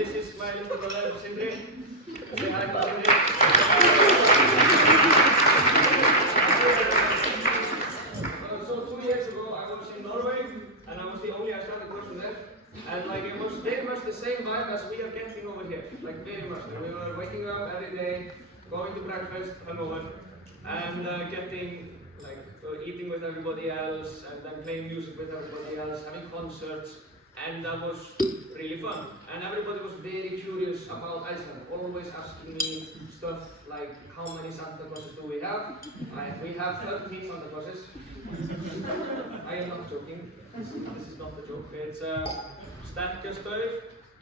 this is my little brother, Sindri. Say hi to Sindri. So 2 years ago, I was in Norway, and I was the only Icelandic person there. And like it was very much the same vibe as we are getting over here, like very much. And we were waking up every day, going to breakfast, hungover, and getting like eating with everybody else, and then playing music with everybody else, having concerts, and that was really fun. And everybody was very curious about Iceland, always asking me stuff like, how many Santa Clauses do we have? We have 13 Santa Clauses. I am not joking. This is not a joke. It's Sterkjastaur,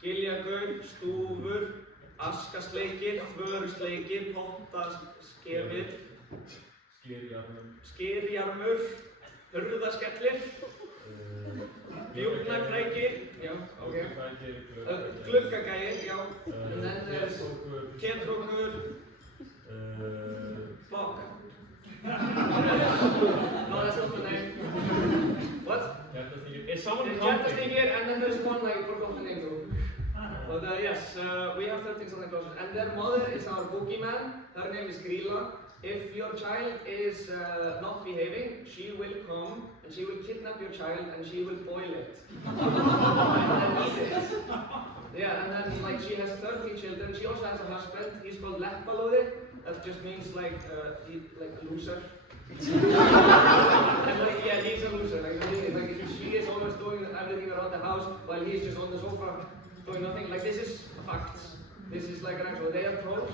Giljagaur, Stúfur, Askasleikir, Þvörusleikir, Pottaskefir, Skyrjarmur, Hurðaskellir, Bjúgnakrækir, já, ok, Gluggagægir, já, and then there's Ketrókur, Bok. No, that's not the name. What? Is someone counting? And then there's one I forgot the name though. But yes, we have 13 Santa Clauses, and their mother is our boogeyman. Her name is Grýla. If your child is not behaving, she will come and she will kidnap your child and she will boil it. And then eat it. Yeah, and then like she has 13 children. She also has a husband. He's called Leppalóði. That just means like a loser. And like yeah, he's a loser. Like she is always doing everything around the house while he's just on the sofa doing nothing. Like this is a fact. This is like an actual. They are trolls.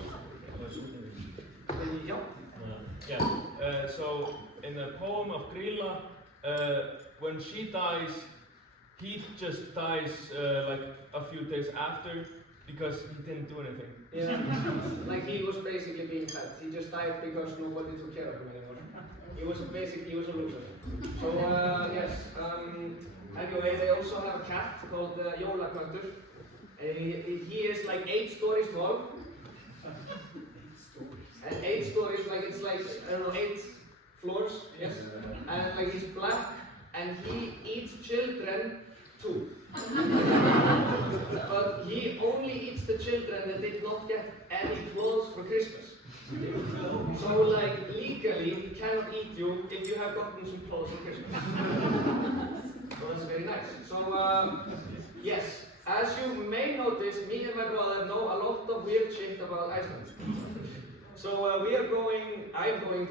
Yeah. So in the poem of Grýla, when she dies, he just dies like a few days after because he didn't do anything. Yeah. Like he was basically being fed. He just died because nobody took care of him anymore. He was a loser. So yes. Anyway, they also have a cat called Jólaköttur. He is like 8 stories tall. And 8 stories, like it's like, I don't know, 8 floors, yes. And like he's black, and he eats children too. But he only eats the children that did not get any clothes for Christmas. So like legally, he cannot eat you if you have gotten some clothes for Christmas. So that's very nice. So yes, as you may notice, me and my brother know a lot of weird shit about Iceland. So I'm going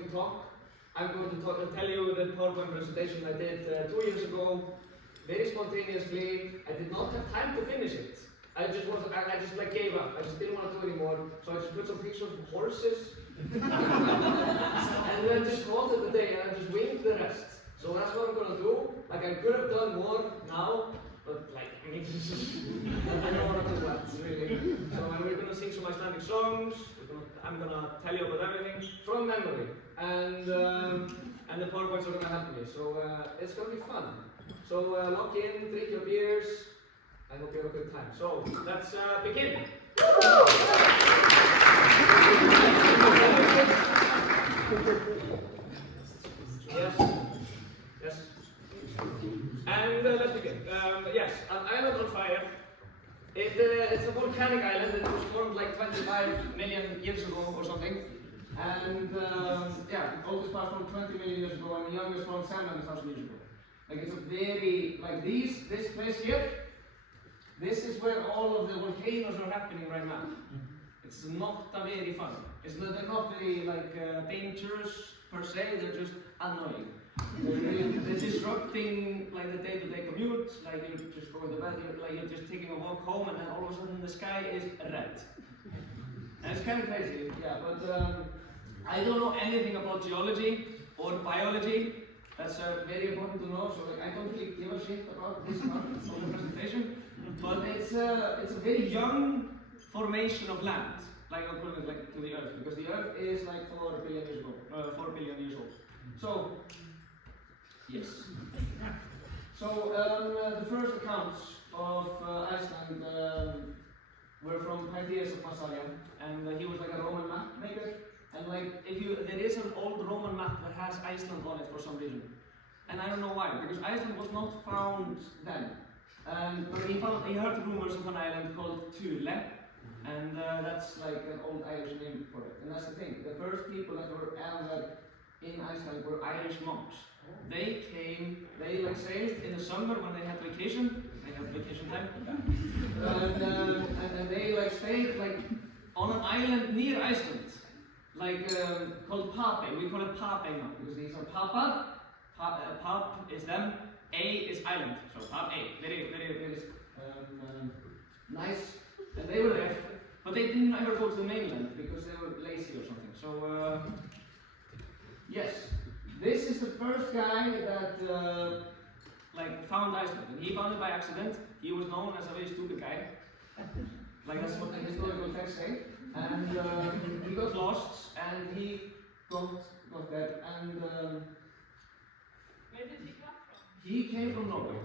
to talk and tell you the PowerPoint presentation I did 2 years ago, very spontaneously. I did not have time to finish it. I just like gave up. I just didn't want to do anymore. So I just put some pictures of horses and then just called it a day, and I just winged the rest. So that's what I'm gonna do. Like I could have done more now, but like I mean, I don't want to do that really. So we're gonna sing some Icelandic songs. I'm gonna tell you about everything from memory, and the PowerPoints are gonna help me. So it's gonna be fun. So lock in, drink your beers. I hope you have a good time. So let's begin. Yes. And let's begin. Yes, an island on fire. It's a volcanic island. It was formed like 25 million years ago or something. And yeah, the oldest part from 20 million years ago, and the youngest from 700,000 years ago. Like it's a very, like this place here, this is where all of the volcanoes are happening right now. It's not very fun. They're not very like dangerous per se, they're just annoying. They're disrupting like the day-to-day commute, like you're just going to bed, you're just taking a walk home, and then all of a sudden the sky is red. And it's kind of crazy, yeah, but I don't know anything about geology or biology. That's very important to know, so like, I don't really give a shit about this part of the presentation. But it's a very young formation of land, like equivalent like to the Earth, because the Earth is like 4 billion years old. So yes. So the first accounts of Iceland were from Pytheas of Massalia, and he was like a Roman map maker. And like, there is an old Roman map that has Iceland on it for some reason, and I don't know why, because Iceland was not found then. but he heard rumors of an island called Thule, and that's like an old Irish name for it. And that's the thing, the first people that were ever in Iceland were Irish monks. They like sailed in the summer when they had vacation time, and they like stayed like on an island near Iceland, like called Papey. We call it Papey now because these are Papa. Pap is them. A is island. So Papey. Very nice. And they were there, but they didn't ever go to the mainland because they were lazy or something. So yes, this is the first guy that like found Iceland, and he found it by accident. He was known as a very stupid guy. Like that's what the historical texts say. And he got lost, and he got there, and where did he come from? he came from Norway.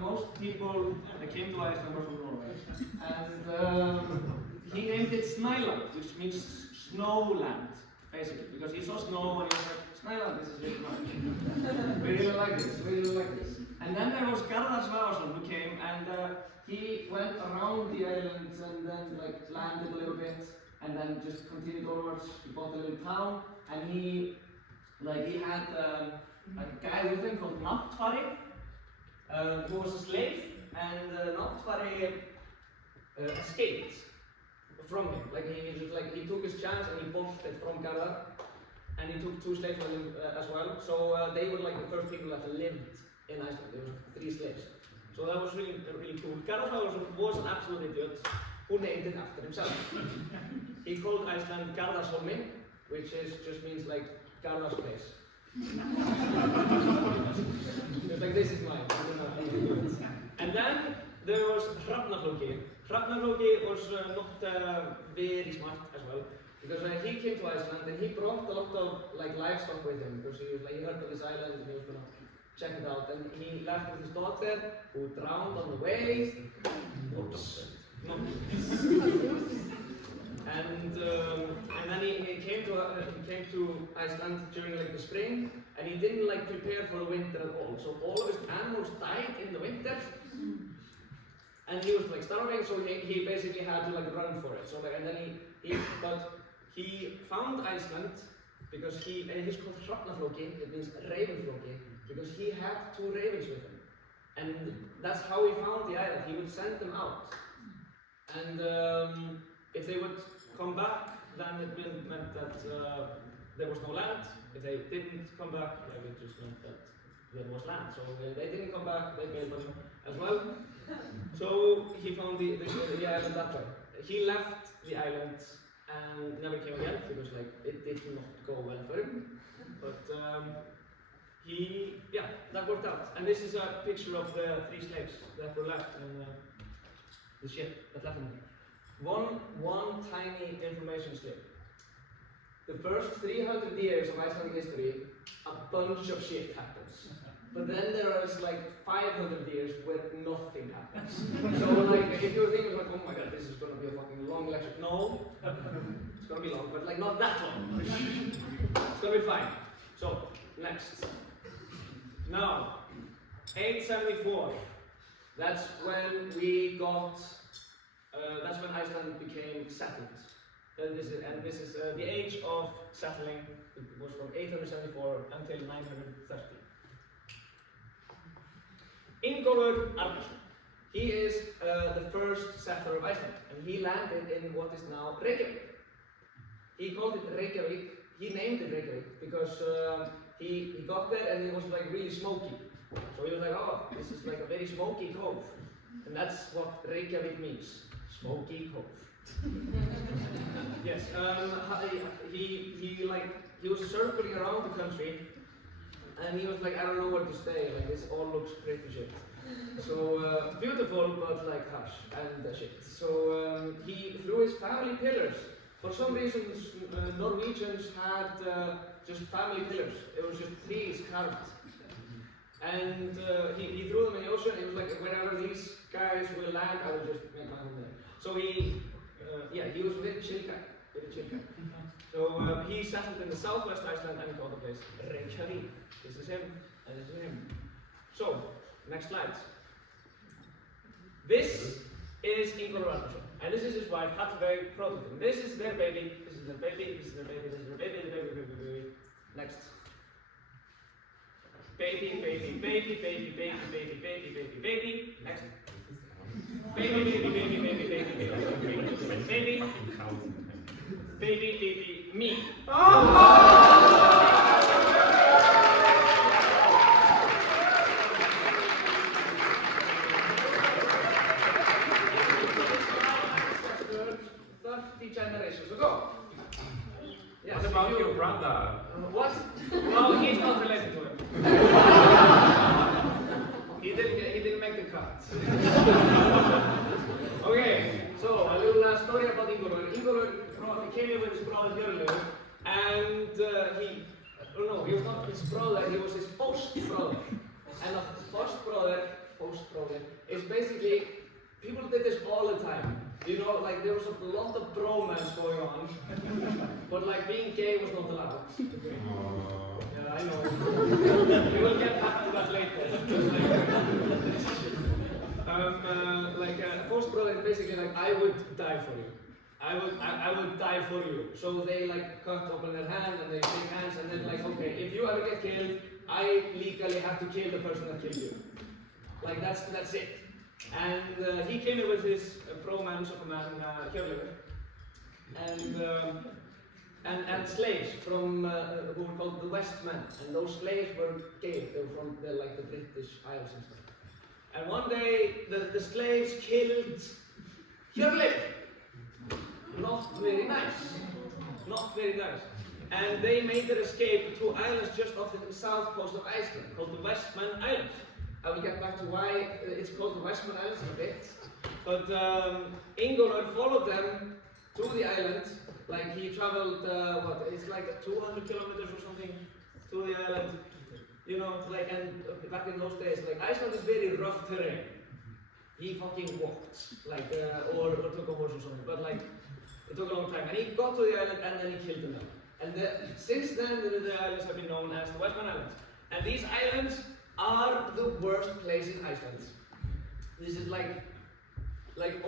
Most people that came to Iceland were from Norway. And he named it Snæland, which means snowland, basically, because he saw snow and he was like, Snæland, this is really nice. We really like this. And then there was Garðar Svavarsson who came, and he went around the islands and then like landed a little bit, and then just continued onwards. He bought a little town, and he had like a guy with him called Náttfari, who was a slave, and Náttfari escaped from him. He took his chance and he bolted from Garðar, and he took 2 slaves with him as well. So they were like the first people that lived in Iceland. There were 3 slaves. So that was really cool. Garðar Svavarsson was an absolute idiot who named it after himself. He called Iceland Garðarsholmi, which just means like Garðar's place. It's like, this is mine. And then there was Hrafnaflóki. Hrafnaflóki was not very smart as well, because he came to Iceland and he brought a lot of like livestock with him, because he was like, he heard of this island and he was gonna check it out, and he left with his daughter, who drowned on the way. Oops. And then he came to Iceland during like the spring, and he didn't like prepare for the winter at all. So all of his animals died in the winter, and he was like starving. So he basically had to like run for it. So like, and then he found Iceland because he's called Hrafnaflóki. It means Ravenflóki, because he had 2 ravens with him, and that's how he found the island. He would send them out, and if they would come back, then it meant that there was no land. If they didn't come back, like, it just meant that there was land. So they didn't come back, they built them as well. So he found the island that way. He left the island and never came again, because like it did not go well for him. But that worked out. And this is a picture of the 3 slaves that were left in the ship that left them. One tiny information slip. The first 300 years of Icelandic history, a bunch of shit happens. But then there is like 500 years where nothing happens. So like, if you're thinking like, oh my god, this is gonna be a fucking long lecture. No, it's gonna be long, but like not that long. It's gonna be fine. So, next. Now, 874. That's when we got, that's when Iceland became settled. This is the age of settling. It was from 874 until 930. Ingólfur Arnarson. He is the first settler of Iceland, and he landed in what is now Reykjavík. He called it Reykjavík. He named it Reykjavík because he got there and it was like really smoky. So he was like, oh, this is like a very smoky cove, and that's what Reykjavík means, smoky cove. Yes, he was circling around the country, and he was like, I don't know where to stay. Like, this all looks pretty shit. So beautiful, but like harsh and shit. So he threw his family pillars. For some reason, Norwegians had just family pillars. It was just trees carved, and he threw them in the ocean. He was like, wherever these guys will land, I will just make my home there. So he was a very chill guy. So he settled in the southwest Iceland and called the place Reykjavík. This is him, and this is him. So, Next slide. This is Ingólfur Arnarsson, and this is his wife, Hallveig Fróðadóttir. This is their baby, this is their baby, this is their baby, this is their baby, baby. Next. Baby. Next. Baby, me. Generations ago. Yes, What about your brother? What? Well, he's not related to him. he didn't make the cut. Okay, so a little story about Ingólfur. Ingólfur came here with his brother Hjörleifur, and he was not his brother, he was his post-brother. And a post-brother is basically, people did this all the time. You know, like there was a lot of bromance going on, but like being gay was not allowed. Yeah, I know. We will get back to that later. Post-brother is basically like, I would die for you. I would die for you. So they like cut open their hand and they shake hands and then like, okay, if you ever get killed, I legally have to kill the person that killed you. Like that's it. And he came in with his bromance of a man, Hjörleifur, and slaves from who were called the Westmen, and those slaves were gay. They were from the British Isles and stuff. And one day the slaves killed Hjörleifur. Not very nice. Not very nice. And they made their escape to islands just off the south coast of Iceland, called the Westman Islands. I will get back to why it's called the Westman Islands in a bit. But Ingólfur followed them to the island. Like he traveled, it's like 200 kilometers or something to the island. You know, like, and back in those days, like Iceland is very rough terrain. He fucking walked, like, or took a horse or something. But like, it took a long time. And he got to the island and then he killed them. And since then, the islands have been known as the Westman Islands. And these islands are the worst place in Iceland. This is like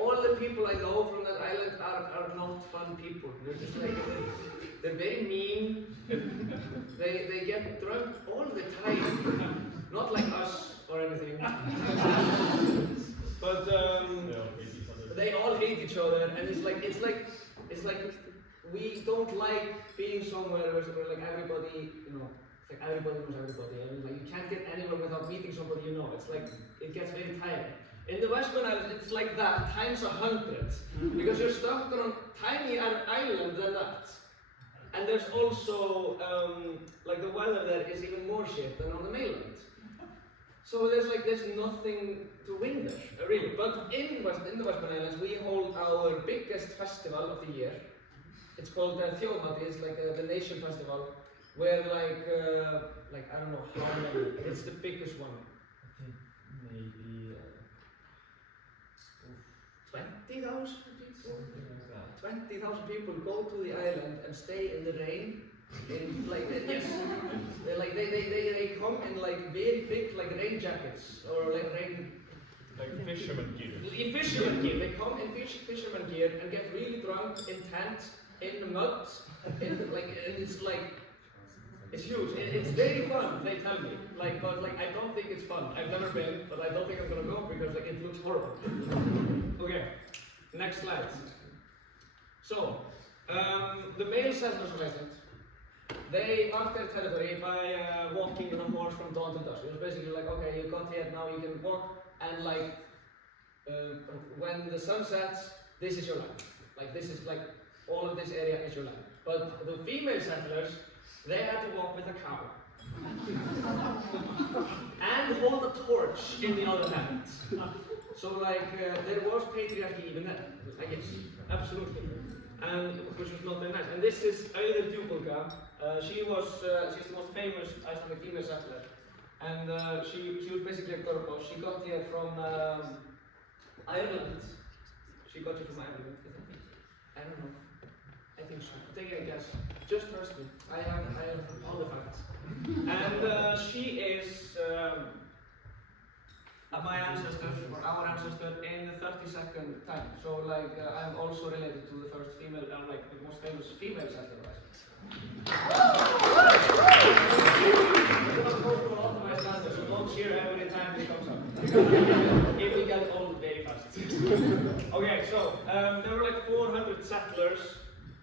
all the people I know from that island are not fun people. They're just like, they're very mean. They get drunk all the time. Not like us or anything. But they all hate each other, and it's like we don't like being somewhere where like everybody, you know. Like everybody knows everybody. I mean, like you can't get anywhere without meeting somebody you know. It's like it gets very tiring. In the Westman Islands, it's like that times 100, because you're stuck on a tinier island than that. And there's also like the weather there is even more shit than on the mainland. So there's nothing to win there, really. But in the Westman Islands, we hold our biggest festival of the year. It's called Þjóðhátíð. It's like the nation festival. Where like I don't know how many, it's the biggest one. Maybe 20,000 people? 20,000 people go to the island and stay in the rain. In like yes, they come in like very big like rain jackets or like rain. Like fisherman gear. Fisherman gear. They come in fisherman gear and get really drunk in tents in the mud. It's huge. It's very fun, they tell me. But I don't think it's fun. I've never been, but I don't think I'm gonna go because like it looks horrible. Okay, next slide. So, the male settlers of Iceland, they marked their territory by walking on a horse from dawn to dusk. It was basically like, okay, you got here, now you can walk, and like, when the sun sets, this is your land. Like this is like, all of this area is your land. But the female settlers, they had to walk with a cow. And hold a torch in the other hand. So like, there was patriarchy even then, I guess. Absolutely. Which was not very nice. And this is Auður Djúpolga. She's the most famous Icelandic female settler. And she was basically a girl boss. She got here from Ireland. She got here from Ireland, I don't know. I think so. Take a guess. Just trust me. I have all the facts. And she is my ancestor, or our ancestor, in the 32nd time. So like, I'm also related to the first female, like the most famous female settler of Iceland. It was close to an optimized answer, so don't cheer every time it comes up. It will get old very fast. Okay, so there were like 400 settlers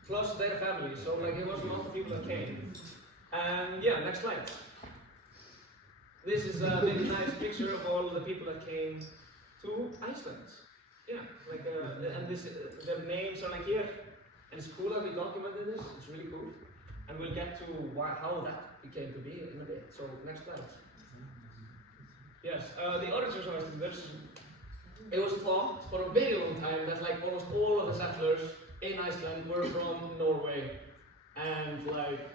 plus their families, so like it was a lot of people that came. And yeah, next slide. This is a really nice picture of all the people that came to Iceland. Yeah, like and this their names are like here, and it's cool that we documented this. It's really cool, and we'll get to how that came to be in a bit. So next slide. Yes, the origins of Icelanders. It was thought for a very long time that like almost all of the settlers in Iceland were from Norway, and like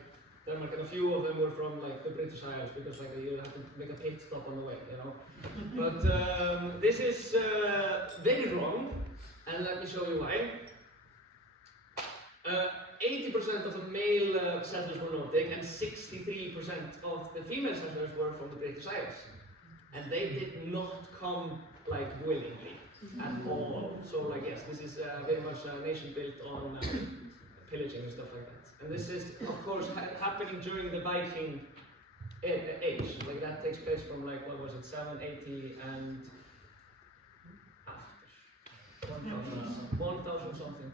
Denmark, and a few of them were from like the British Isles because like you have to make a pit stop on the way, you know. But this is very wrong, and let me show you why. 80% of the male settlers were Nordic, and 63% of the female settlers were from the British Isles, and they did not come like willingly at all. So like yes, this is very much a nation built on pillaging and stuff like that. And this is of course happening during the Viking age. Like that takes place from like what was it, 780 and after 1000 something,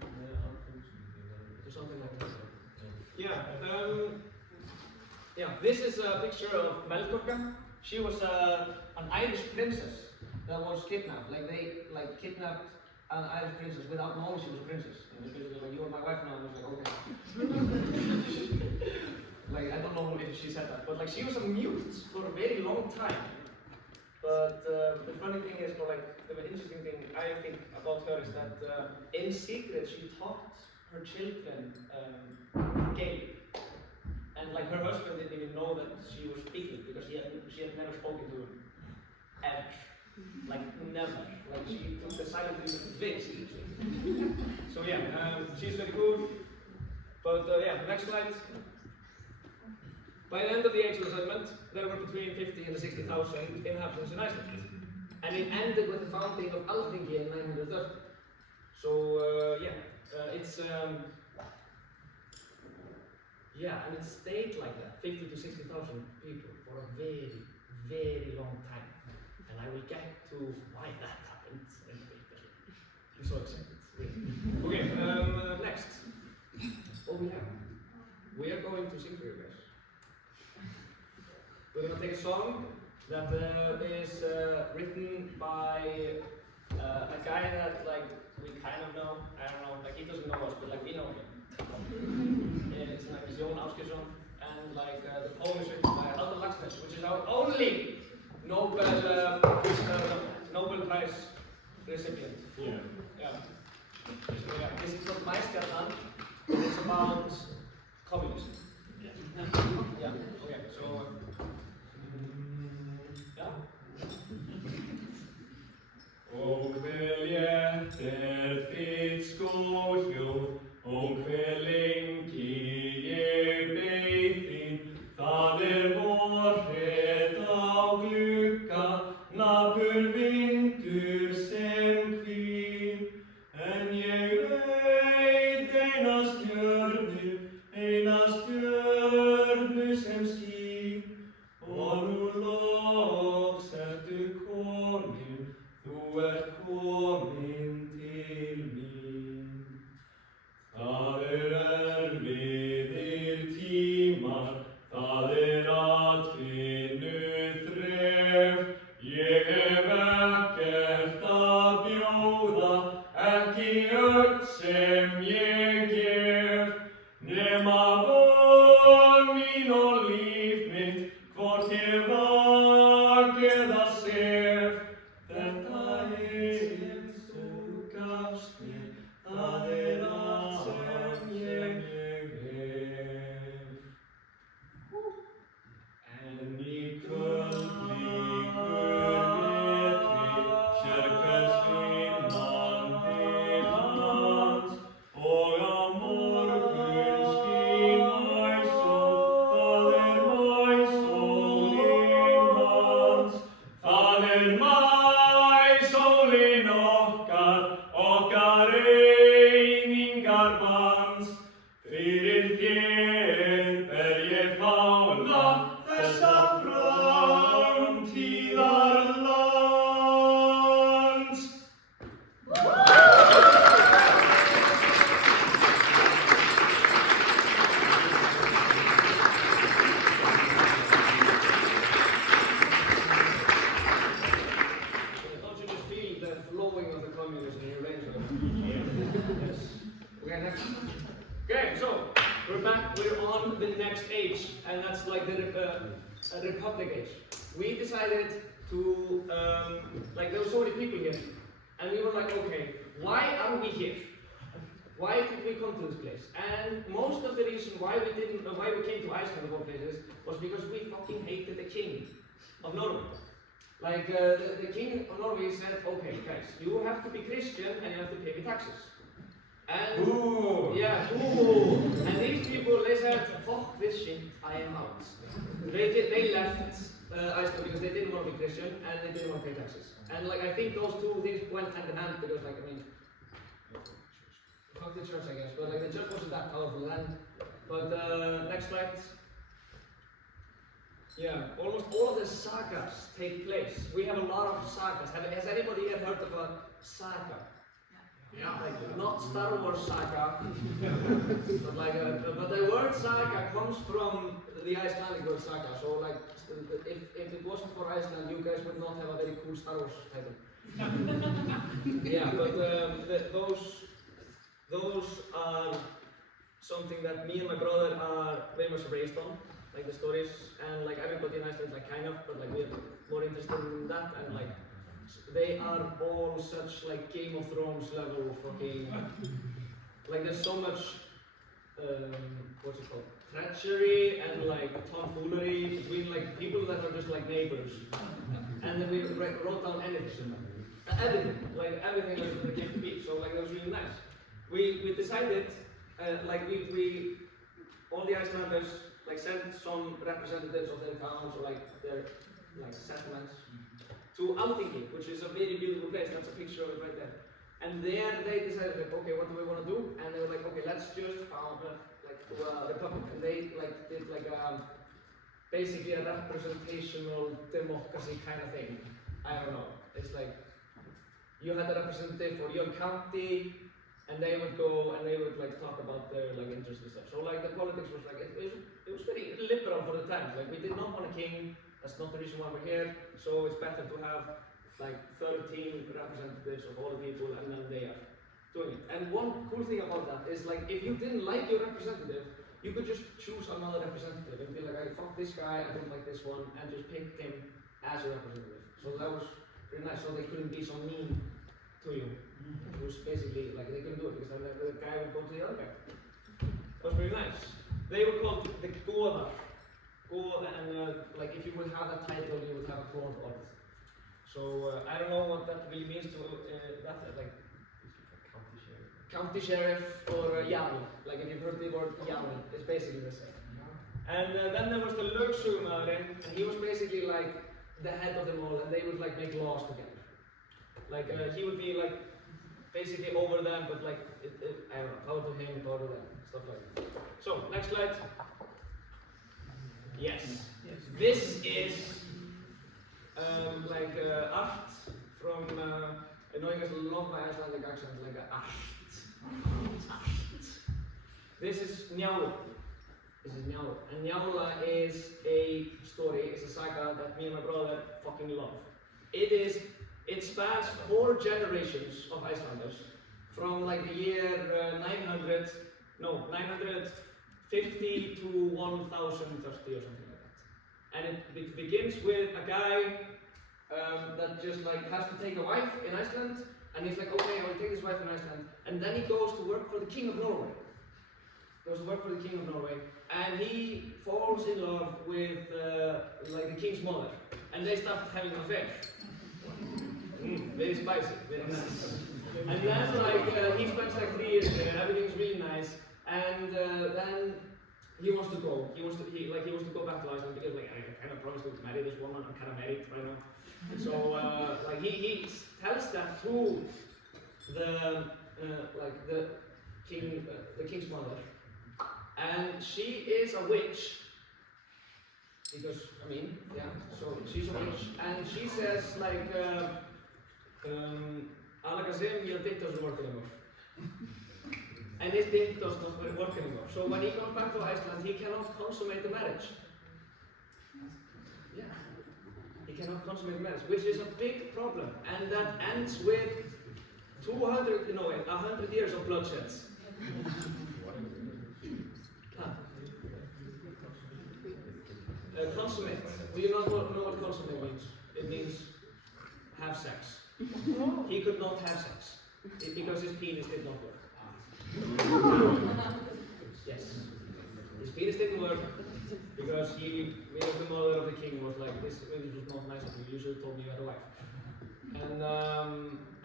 or something like that. Yeah. Yeah. This is a picture of Melkorka. She was an Irish princess that was kidnapped. Like they kidnapped an Irish princess without knowing she was a princess. And they were like, "You are my wife now." And I was like, "Okay." Like I don't know if she said that, but like she was a mute for a very long time. But the funny thing is, or like the interesting thing I think about her is that in secret she taught her children Gaelic. And like her husband didn't even know that she was speaking because she had never spoken to him ever. Like never. Like she took the silent treatment very seriously. So yeah, she's very cool. But yeah, next slide. By the end of the age of the settlement, there were between 50 and 60,000 inhabitants in Iceland. And it ended with the founding of Alþingi in 930. So yeah, it's yeah, and it stayed like that, 50 to 60,000 people for a very, very long time. And I will get to why that happened in a bit. I'm so excited, really. Okay, next. Oh yeah, we are going to sing for you guys. We're going to take a song that is written by a guy that like we kind of know. I don't know, like he doesn't know us, but like we know him. It's like Jón Ásgeirsson, and like the poem is written by Halldór Laxness, which is our only Nobel Prize recipient. Yeah. Yeah. So, yeah. This is not my stjarnan, it's about communism. Yeah. Yeah. Okay. So. Yeah. Og hver létt þitt skóhljóð, og hver lengi ég beið þín, það vorrið á glugga, napur vindur sem hvín, en ég veit eina stjörnu sem skín, og nú loks ertu komin, þú ert komin til mín. Það erfiðir tímar, það atvinnuþref, ég hef ekkert að bjóða, ekki öll sem ég gef, nema von mín og líf mitt, hvort ég vak eða sef. Þetta sem þú gafst mér, það allt sem ég hef. En í kvöldlíku vetri, sérhvers vinnandi lands, og á morgun skín maísólin hans. Það the flowing of the communism in your veins. Yes. Okay, next. Okay, so we're back. We're on the next age, and that's like the Republic age. We decided to like there were so many people here, and we were like, okay, why are we here? Why did we come to this place? And most of the reason why we came to Iceland of all places was because we fucking hated the king of Norway. Like the king of Norway said, okay guys, you have to be Christian and you have to pay me taxes. And yeah, and these people, they said, fuck this shit, I am out. They left Iceland because they didn't want to be Christian and they didn't want to pay taxes. And like I think those two things went hand in hand because like I mean, fuck the church I guess, but like the church wasn't that powerful then. But next slide. Yeah, almost all of the sagas take place. We have a lot of sagas. Has anybody here heard of a saga? Yeah. Like, not Star Wars saga, but like, but the word saga comes from the Icelandic word saga. So like, if it wasn't for Iceland, you guys would not have a very cool Star Wars title. Yeah, but those are something that me and my brother are very much raised on, like the stories, and like everybody in Iceland, like kind of, but like we're more interested in that, and like they are all such like Game of Thrones level fucking, like there's so much, what's it called, treachery and like tomfoolery between like people that are just like neighbors, and then we wrote down everything like everything that came to be. So like that was really nice. We decided, like we all the Icelanders like sent some representatives of their towns or like their like settlements to Alþingi, which is a very beautiful place. That's a picture of it right there. And there they decided like, okay, what do we want to do? And they were like, okay, let's just found like a republic. And they like did like basically a representational democracy kind of thing. I don't know. It's like you had a representative for your county, and they would go and they would like talk about their like interests and stuff. So like the politics was like it was very liberal for the times. Like we did not want a king. That's not the reason why we're here. So it's better to have like 13 representatives of all the people, and then they are doing it. And one cool thing about that is like if you didn't like your representative, you could just choose another representative and be like, I fuck this guy, I don't like this one, and just pick him as a representative. So that was pretty nice. So they couldn't be so mean to you. It was basically like they couldn't do it because then the guy would go to the other guy. That was pretty nice. They were called the Goðar. And like if you would have that title, you would have a God order. So I don't know what that really means to that like county sheriff or jarl. Like if you've heard the word jarl, it's basically the same. And then there was the lögsögumaðurinn, and he was basically like the head of them all, and they would like make laws together. Like he would be like basically over them, but like I don't know, power to him, power to them, stuff like that. So next slide. Yes. This is like art from, I know you guys love my Icelandic accent, like art. This is Njála. And Njála is a story, it's a saga that me and my brother fucking love. It spans 4 generations of Icelanders from like the year 950 to 1030 or something like that. And it begins with a guy that just like has to take a wife in Iceland, and he's like, okay, I will take this wife in Iceland, and then he goes to work for the king of Norway. And he falls in love with like the king's mother, and they start having an affair. Very spicy, very nice. And then like he spends like 3 years there, everything's really nice, and then he wants to go. He wants to go back to Iceland because like I kind of promised to marry this woman. I'm kind of married right now. And so like he tells that to the like the king's mother, and she is a witch. Because I mean, yeah. So she's a witch, and she says like. Alakazem, your dick doesn't work anymore. And his dick does not work anymore. So when he comes back to Iceland, he cannot consummate the marriage. Yeah. He cannot consummate marriage, which is a big problem, and that ends with 100 years of bloodshed. Consummate. Do you not know what consummate means? It means have sex. He could not have sex because his penis did not work. Yes. His penis didn't work because the mother of the king was like, this was not nice of you, you should have told me you had a wife.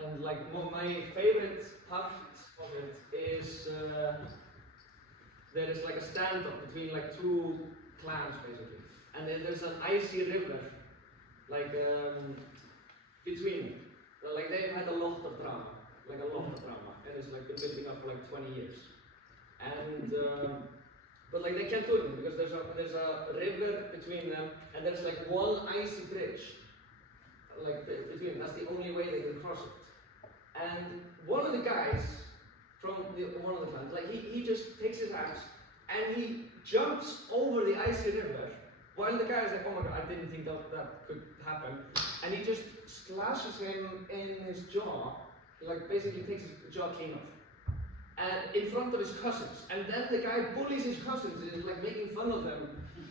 And like my favorite part of it is there is like a standoff between like two clans basically. And then there's an icy river like between them. Like they've had a lot of drama. And it's like been building up for like 20 years. And but like they can't do anything because there's a river between them, and there's like one icy bridge like between them. That's the only way they can cross it. And one of the guys from one of the clans, like he just takes his axe and he jumps over the icy river, while the guy is like, oh my god, I didn't think that could happen, and he just slashes him in his jaw, like basically takes his jaw clean off. And in front of his cousins, and then the guy bullies his cousins and is like making fun of them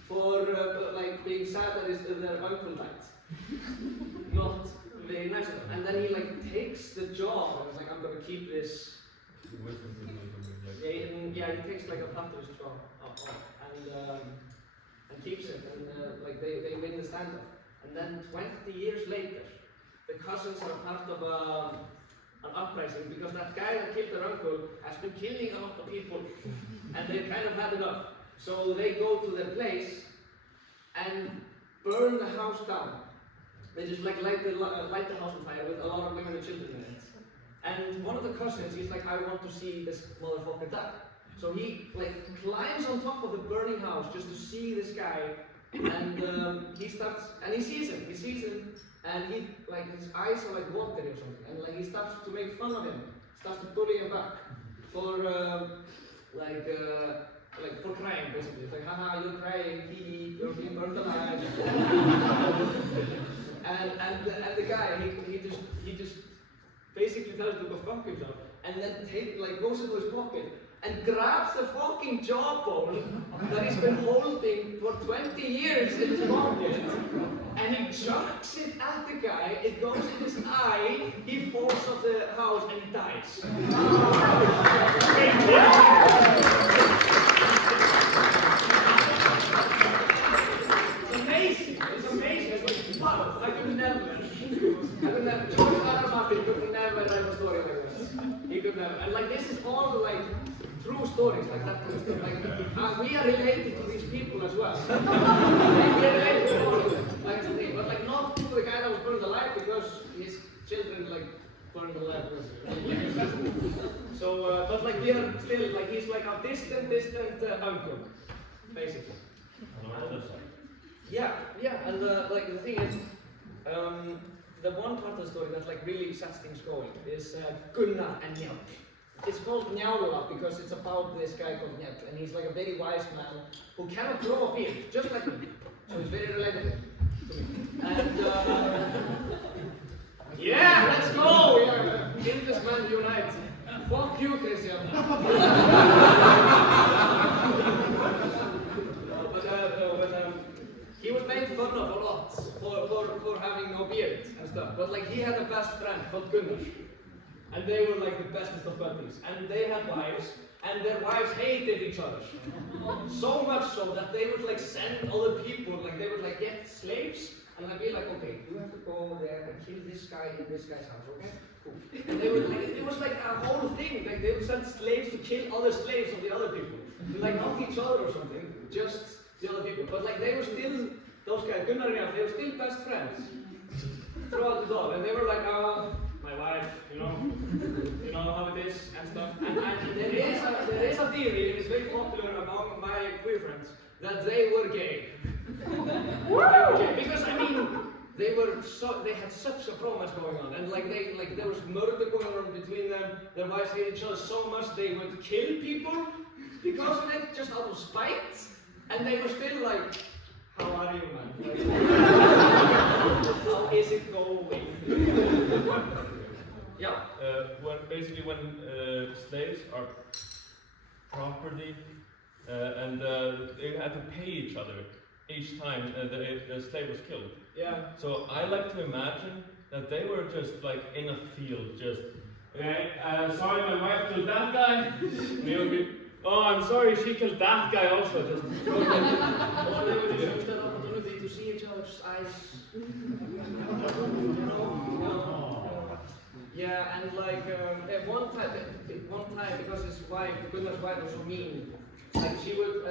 for like being sad that their uncle died. Not very nice of them. And then he like takes the jaw and is like, I'm gonna keep this. Yeah, he takes like a part of his jaw off and keeps it, and like they win the standoff. And then 20 years later, the cousins are part of an uprising because that guy that killed their uncle has been killing a lot of people and they've kind of had enough. So they go to their place and burn the house down. They just like light the house on fire with a lot of women and children in it. And one of the cousins, he's like, I want to see this motherfucker die. So he like climbs on top of the burning house just to see this guy, and he sees him, and he like his eyes are like watery or something, and like he starts to make fun of him, starts to bully him back for for crying basically. It's like, haha, you're crying, you're being burned alive. and the guy he just basically tells him to go fuck himself, and then goes into his pocket and grabs the fucking jawbone that he's been holding for 20 years in his pocket, and he chucks it at the guy, it goes in his eye, he falls off the house and he dies. It's amazing, it's like, wow, I could never, George R. Martin could never write a story like this. He could never, and like this is all like true stories, like that kind of stuff. Like, we are related to these people as well. We are related to all of them, like the thing. But like not to the guy that was burned alive because his children like burned alive. So, but like we are still like he's like a distant uncle, basically. Yeah, and like the thing is, the one part of the story that like really sets things going is Gunnar and Njáll. It's called Njála because it's about this guy called Njáll, and he's like a very wise man who cannot grow a beard, just like me. So he's very relatable to me. And yeah, let's go! Yeah. Englishmen unite. Fuck you, Christian. He was made fun of a lot for having no beard and stuff. But like he had a best friend called Gunnar. And they were like the bestest of buddies. And they had wives, and their wives hated each other. So much so that they would like send other people, like they would like get slaves, and I'd be like, okay, you have to go there and kill this guy in this guy's house, okay? Cool. And they would like, it was like a whole thing, like they would send slaves to kill other slaves of the other people. Like not each other or something, just the other people. But like they were still, those guys, Gunnar and Njáll, they were still best friends throughout the all. And they were like, my wife, you know how it is and stuff. And there is a theory, it is very popular among my queer friends, that they were gay. Because I mean, they had such a bromance going on, and like there was murder going on between them. Their wives hated each other so much they would kill people because of it, just out of spite. And they were still like, how are you, man? How is it going? Yeah. When slaves are property and they had to pay each other each time the slave was killed. Yeah. So I like to imagine that they were just like in a field, just okay. Sorry, my wife killed that guy. Oh, I'm sorry, she killed that guy also. Just Or they would just use that opportunity to see each other's eyes. Yeah, and like at one time, because his wife, Gunnar's wife, was so mean, like she would,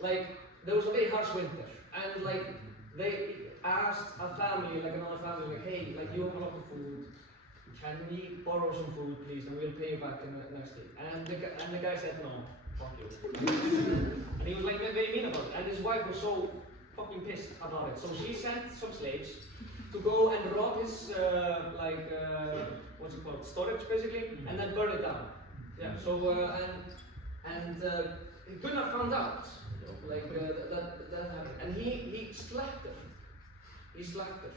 like there was a very harsh winter, and like they asked a family, like another family, like, hey, like you have a lot of food, can we borrow some food, please, and we'll pay you back in the next day. And the guy said no, fuck you. And he was like very mean about it, and his wife was so fucking pissed about it. So she sent some slaves to go and rob his what's it called, storage basically, and then burn it down. Yeah. So Gunnar found out like that happened, and he slapped her. He slapped her.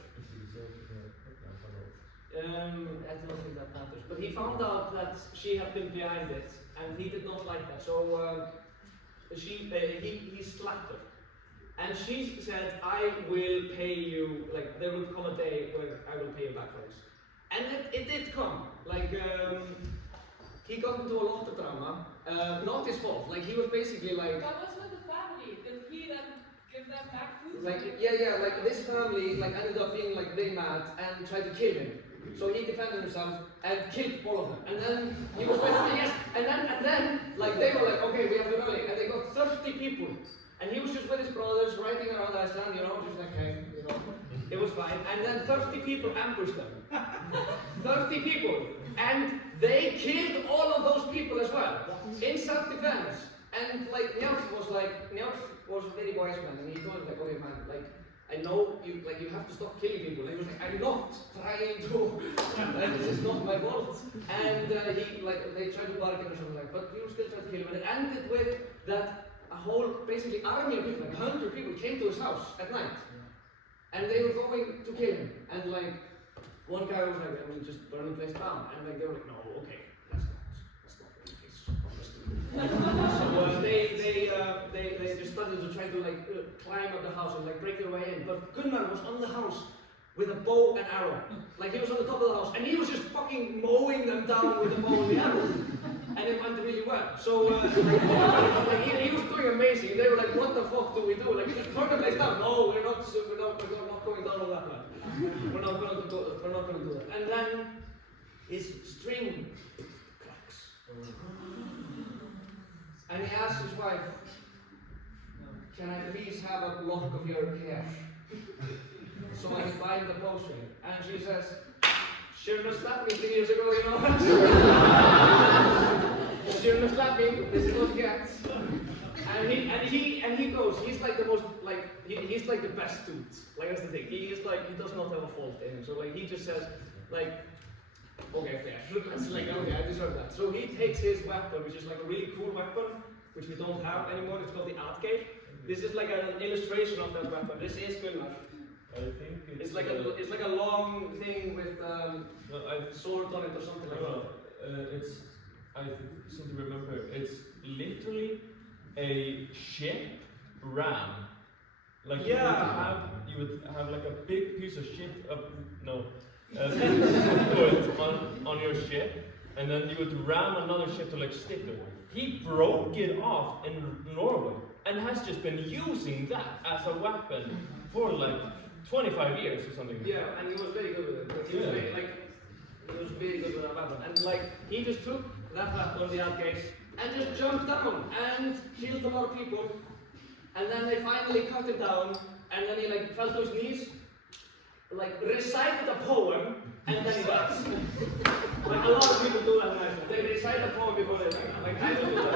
I don't think that matters, but he found out that she had been behind it, and he did not like that. So he slapped her. And she said, I will pay you, like, there will come a day where I will pay you back for this. And it did come. Like, he got into a lot of drama. Not his fault. Like, he was basically like... What was with the family? Did he then give them back food? Like, yeah, like, this family, like, ended up being, like, very mad and tried to kill him. So he defended himself and killed all of them. And then he was basically, yes, and then, like, they were like, okay, we have to rally. And they got 30 people. And he was just with his brothers, riding around Iceland, you know, just like, hey, you know, it was fine. And then 30 people ambushed them. 30 people. And they killed all of those people as well, in self-defense. And like, Njáll was a very wise man, and he told him like, okay man, like, I know you have to stop killing people. And he was like, I'm not trying to, like, this is not my fault. And they tried to bargain or something like, but people still tried to kill him. And it ended with that a whole, basically, army of people, like 100 people, came to his house at night. And they were going to kill him. And like, one guy was like, I mean, just burn the place down. And like, they were like, no, okay, that's not the case. So they just started to try to like climb up the house and like break their way in. But Gunnar was on the house with a bow and arrow. Like, he was on the top of the house, and he was just fucking mowing them down with the bow and the arrow. And it went really well. So he was doing amazing. They were like, what the fuck do we do? Like, just burn the place down. No, we're not going down on that one. We're not going to do that. And then his string cracks. And he asks his wife, can I please have a lock of your hair? So I can bind the bowstring. And she says, shouldn't have slapped me 3 years ago, you know? Shouldn't have slapped me, this is what he gets. And he goes, he's like the most, like, he's like the best dude. Like, that's the thing. He is like, he does not have a fault in him. So like, he just says, like, okay, fair. It's like, okay, I deserve that. So he takes his weapon, which is like a really cool weapon, which we don't have anymore. It's called the Atgeir. This is like an illustration of that weapon. This is Gunnar. I think it's like a long thing with sword on it or something like that. I seem to remember. It's literally a ship ram. Like you would have like a big piece of shit on your ship, and then you would ram another ship to like stick it. He broke it off in Norway and has just been using that as a weapon for like 25 years or something. Yeah, and he was very good with it. He was very good with that weapon. And like, he just took that weapon, the Atgeir, and just jumped down and killed a lot of people. And then they finally cut it down, and then he like fell to his knees, like recited a poem, and then he died. Like, a lot of people do that in Iceland. They recite a poem before they die. Like, I don't do that.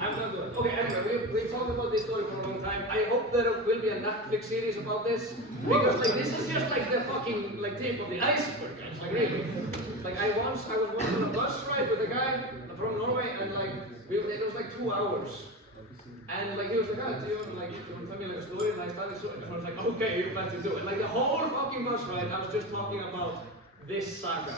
I'm not doing that. Okay, anyway, we've talked about this story for a long time. I hope there will be a Netflix series about this, because like, this is just like the fucking like tip of the iceberg, guys. Like, really. Like, I was once on a bus ride with a guy from Norway, and like, it was like 2 hours. And like he was like, do you want to tell me like a story? And I started showing, and I was like, okay, you better do it. Like the whole fucking bus ride, I was just talking about this saga.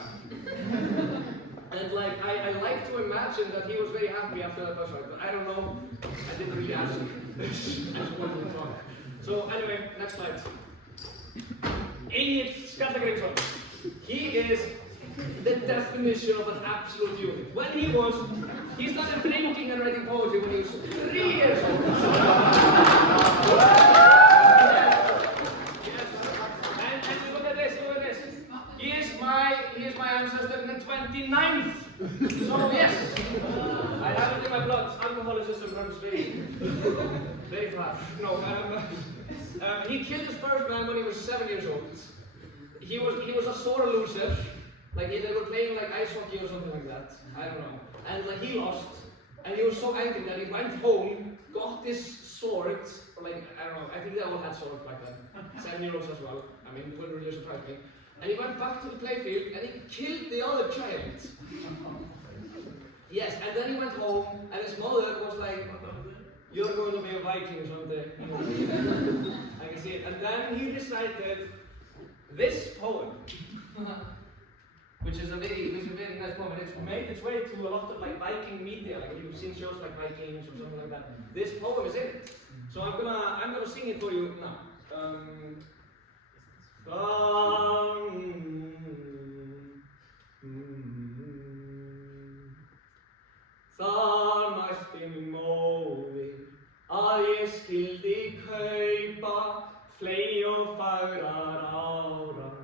And like, I like to imagine that he was very happy after that bus ride, but I don't know. I didn't really ask. I just wanted to talk. So anyway, next slide. Egill Skallagrímsson. He is the definition of an absolute unit. When he started drinking and writing poetry when he was 3 years old. Yes. And look at this. He is my ancestor in the 29th. So yes, I have it in my blood. Alcoholicism runs very fast. No, he killed his first man when he was 7 years old. He was a sore loser. Like they were playing like ice hockey or something like that. I don't know. And like he lost, and he was so angry that he went home, got this sword, or like I don't know. I think they all had swords back then. 7-year-olds as well. I mean, it wouldn't really surprise me. And he went back to the playfield and he killed the other child. Yes, and then he went home and his mother was like, "You're going to be a Viking someday." I can see it. And then he recited this poem. Which is a very nice poem, and it's made its way to a lot of like Viking media, like you've seen shows like Vikings or something like that. This poem is in it. So I'm gonna sing it for you now. Þar mælti móðir að ég skyldi kaupa fley og fagrar árar,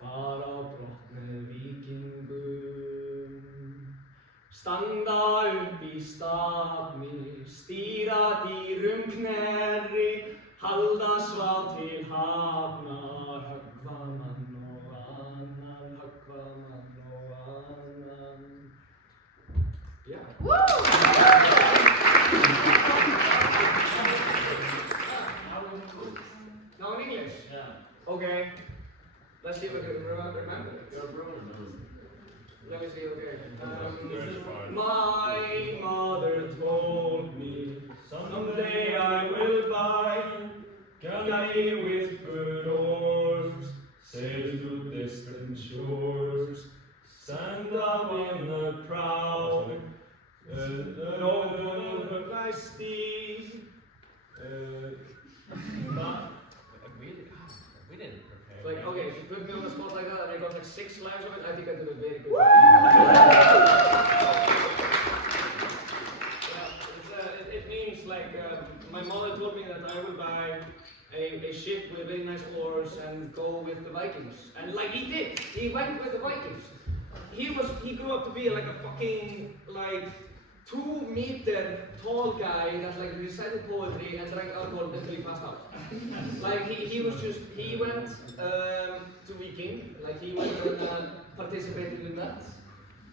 fara á brott með víkingum. Standa upp í stafni, stýra dýrum knerri, halda svá til hafnar, höggva mann og annan, höggva mann og annan. Yeah. Woo! Now in English? Yeah. Okay. Let's see if I can remember it. Let me see, okay. My mother told me someday I will buy galley with good oars, sail to distant shores, stand up in the prow, noble my steed. We didn't prepare. Like, okay, if you put me on the spot like that and I got like 6 lines of it, I think I did a very good job. Yeah, it means like, my mother told me that I would buy a ship with very nice oars and go with the Vikings. And like he did, he went with the Vikings. He grew up to be like a fucking, like, 2-meter tall guy that like recited poetry and drank alcohol until he passed out. Like he went to Viking, like he went and participated in that.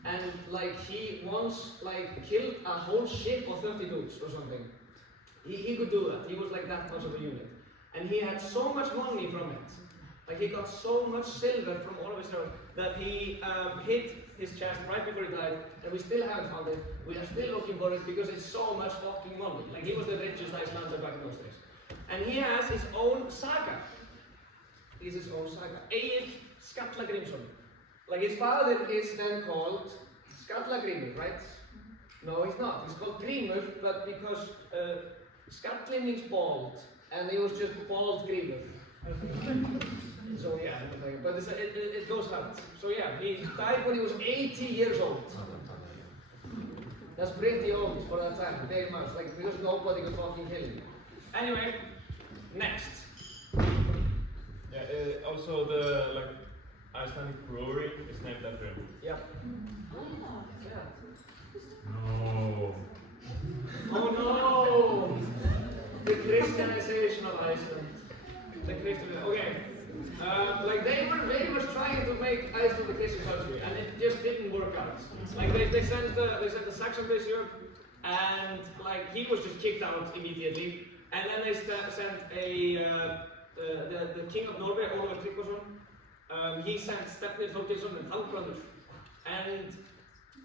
And like he once like killed a whole ship of 30 dudes or something. He could do that, he was like that much of a unit. And he had so much money from it. Like he got so much silver from all of his service that he hid his chest right before he died, and we still haven't found it. We are still looking for it because it's so much fucking money. Like he was the richest Icelander back in those days. And he has his own saga. He's his own saga. Egill Skallagrímsson. Like his father is then called Skallagrímur, right? No, he's not. He's called Grímur, but because Skalli means bald, and he was just bald Grímur. So yeah, but it goes hard. So yeah, he died when he was 80 years old. That's pretty old for that time, very much. Like because nobody could fucking kill him. Anyway, next. Yeah. Also, the like Icelandic brewery is named after him. Yep. No. Oh no! The Christianization of Iceland. Okay. Like they were very much trying to make Iceland a Christian country, and it just didn't work out. Like they sent the Saxon Bishop, and like he was just kicked out immediately. And then they sent the king of Norway, Ólafur Tryggvason. He sent Stefnir Þorgilsson and Þangbrandur, and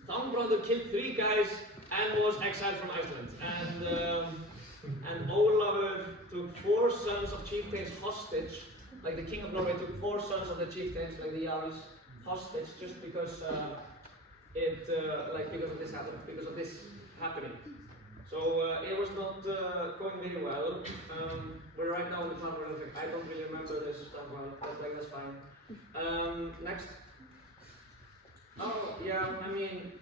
Þangbrandur killed 3 guys and was exiled from Iceland. And and Ólafur took 4 sons of chieftains hostage. Like the king of Norway took 4 sons of the chieftains, like the Jarls, hostage, just because because of this happening. So it was not going very well. We're right now in the town where I don't really remember this that well, but like that's fine. Next. Oh yeah, I mean,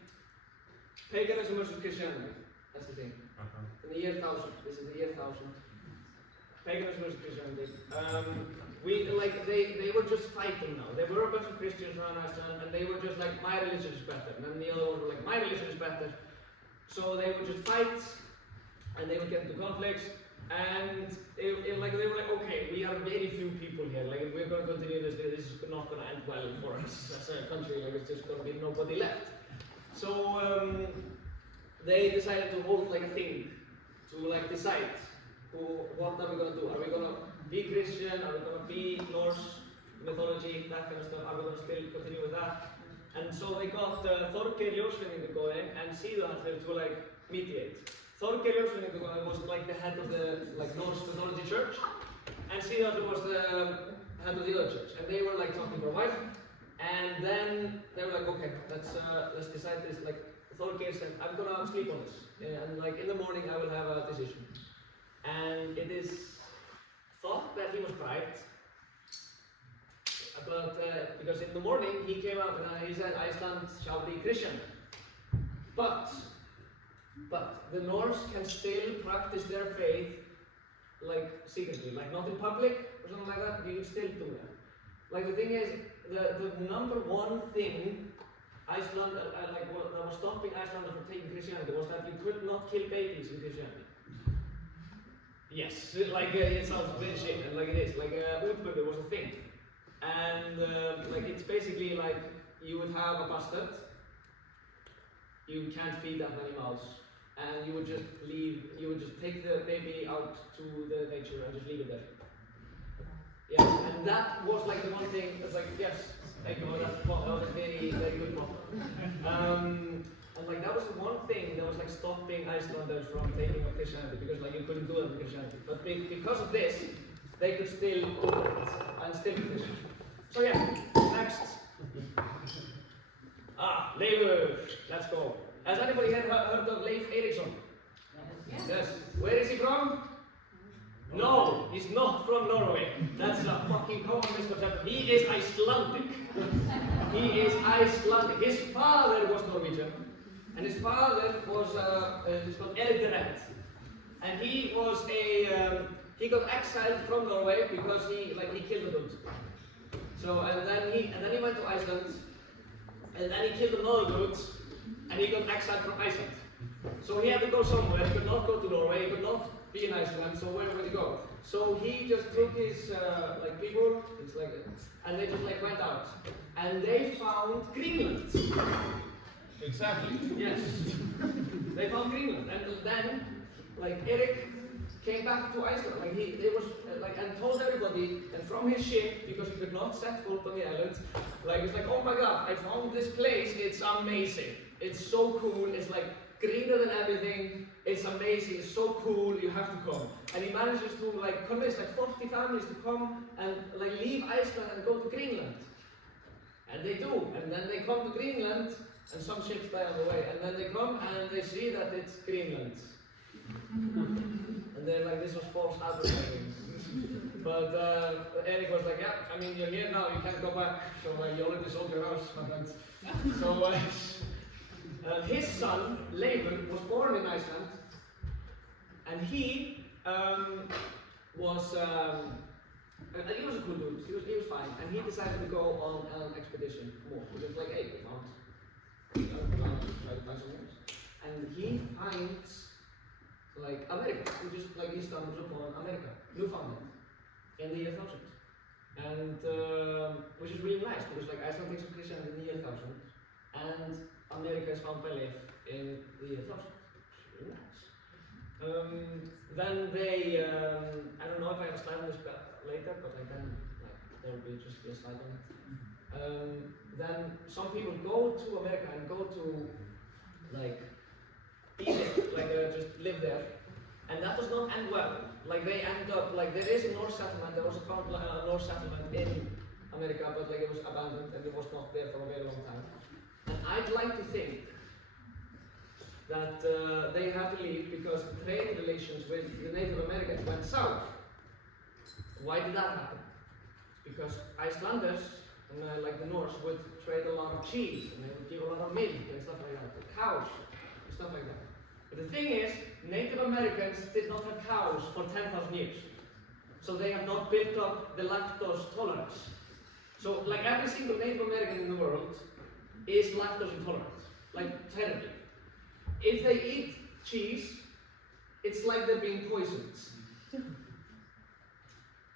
paganism versus Christianity. That's the thing. In the year 1000. This is the year 1000. Paganism versus Christianity. They were just fighting now. There were a bunch of Christians around Iceland, and they were just like, my religion is better. And then the other ones were like, my religion is better. So they would just fight, and they would get into conflicts. And they were like, okay, we are very few people here. Like, if we're going to continue this, this is not going to end well for us as a country. Like, it's just going to be nobody left. So they decided to hold like a thing to like decide what are we going to do. Are we going to be Christian? Are we going to be Norse mythology? That kind of stuff. Are we going to still continue with that? And so they got Þorgeir Ljósvetningur going and Síðuhatlir to like mediate. Þorgeir Ljósvetningur was like the head of the like Norse mythology church, and Síðuhatlir was the head of the other church. And they were like talking for a while, and then they were like, okay, let's decide this. Like Þorgeir said, I'm gonna sleep on this, and like in the morning I will have a decision. And it is thought that he was bribed. But because in the morning he came out and he said Iceland shall be Christian. But the Norse can still practice their faith like secretly, like not in public or something like that. You can still do that. Like the thing is, the number one thing Iceland that was stopping Icelanders from taking Christianity was that you could not kill babies in Christianity. Yes, like it sounds very shit, and like it is. Like útburður was a thing. And like it's basically like you would have a bastard, you can't feed that many mouths, and you would just take the baby out to the nature and just leave it there. Yes, and that was like the one thing that's like, yes, thank you for that, that was a very, very good point. And like that was the one thing that was like stopping Icelanders from taking up Christianity, because like you couldn't do that in Christianity. But because of this, they could still do it and still be Christian. So yeah, next. Leifur, let's go. Has anybody here heard of Leif Eriksson? Yes. Where is he from? No, he's not from Norway. That's a fucking common misconception. He is Icelandic. He is Icelandic. His father was Norwegian, and his father was he's called Erik the Red, and he was he got exiled from Norway because he killed a dude. So and then he went to Iceland, and then he killed another dude, and he got exiled from Iceland. So he had to go somewhere. He could not go to Norway. He could not be in Iceland. So where would he go? So he just took his people, and they just went out, and they found Greenland. Exactly. Yes. They found Greenland, and then Erik came back to Iceland. And told everybody, and from his ship, because he could not set foot on the island, it's like, oh my God, I found this place. It's amazing. It's so cool. It's like greener than everything. It's amazing. It's so cool. You have to come. And he manages to convince 40 families to come and leave Iceland and go to Greenland. And they do. And then they come to Greenland, and some ships die on the way. And then they come and they see that it's Greenland. And they're like, this was false advertising. But Erik was like, yeah, I mean, you're here now, you can't go back. So you already sold your house, my friends. So his son, Leifur, was born in Iceland. And he was a cool dude. He was fine. And he decided to go on an expedition more. He was like, hey, we found try to find something else. And he finds America. He stumbles upon America, Newfoundland, in the year 1000. And which is really nice, because Iceland takes up Christianity in the year 1000, and America is found by Leif in the year 1000. Really nice. Then they, I don't know if I have a slide on this later, but I can, there will be just a slide on it. Then some people go to America and go to Egypt, just live there, And that does not end well. Like they end up, like there is a Norse settlement, there was found a Norse settlement in America, but like it was abandoned and it was not there for a very long time. And I'd like to think that they had to leave because trade relations with the Native Americans went south. Why did that happen? Because Icelanders, and like the Norse, would trade a lot of cheese, and they would give a lot of milk and stuff like that, cows, and stuff like that. But the thing is, Native Americans did not have cows for 10,000 years. So they have not built up the lactose tolerance. So like every single Native American in the world is lactose intolerant, like terribly. If they eat cheese, it's like they're being poisoned.